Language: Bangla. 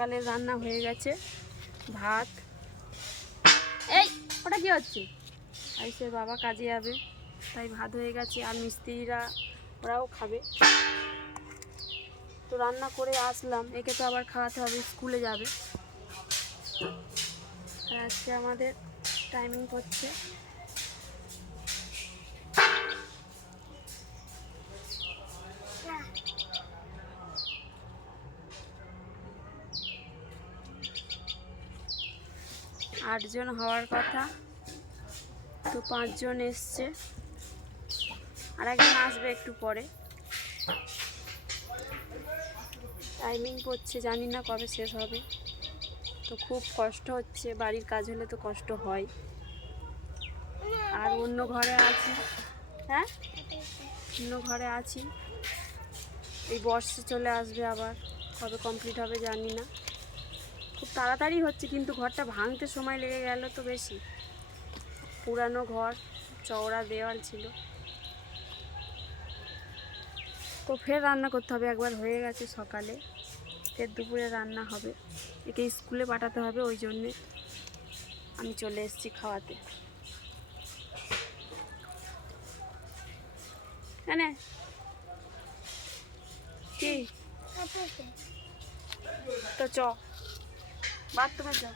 সকালে রান্না হয়ে গেছে। ভাত। এই, ওটা কি হচ্ছে? আইসে বাবা কাজে যাবে। তাই ভাত হয়ে গেছে আর মিস্ত্রিরা ওরাও খাবে। তো রান্না করে আসলাম। একে তো আবার খাওয়াতে হবে, স্কুলে যাবে। আর আজকে আমাদের টাইমিং হচ্ছে আটজন হওয়ার কথা। তো পাঁচজন এসছে। আর একজন আসবে একটু পরে। টাইমিং পড়ছে জানি না কবে শেষ হবে। তো খুব কষ্ট হচ্ছে, বাড়ির কাজ হলে তো কষ্ট হয়। আর অন্য ঘরে আছি। হ্যাঁ? অন্য ঘরে আছি। এই বর্ষে চলে আসবে আবার, কবে কমপ্লিট হবে জানি না। তাড়াতাড়ি হচ্ছে কিন্তু ঘরটা ভাঙতে সময় লেগে গেল তো বেশি। পুরানো ঘর চওড়া দেওয়াল ছিল। তো ফের রান্না করতে হবে একবার হয়ে গেছে সকালে। ফের দুপুরে রান্না হবে। একে স্কুলে পাঠাতে হবে ওই জন্যে আমি চলে এসেছি খাওয়াতে। হ্যাঁ কি? তো চ। বাথরুমে যাও।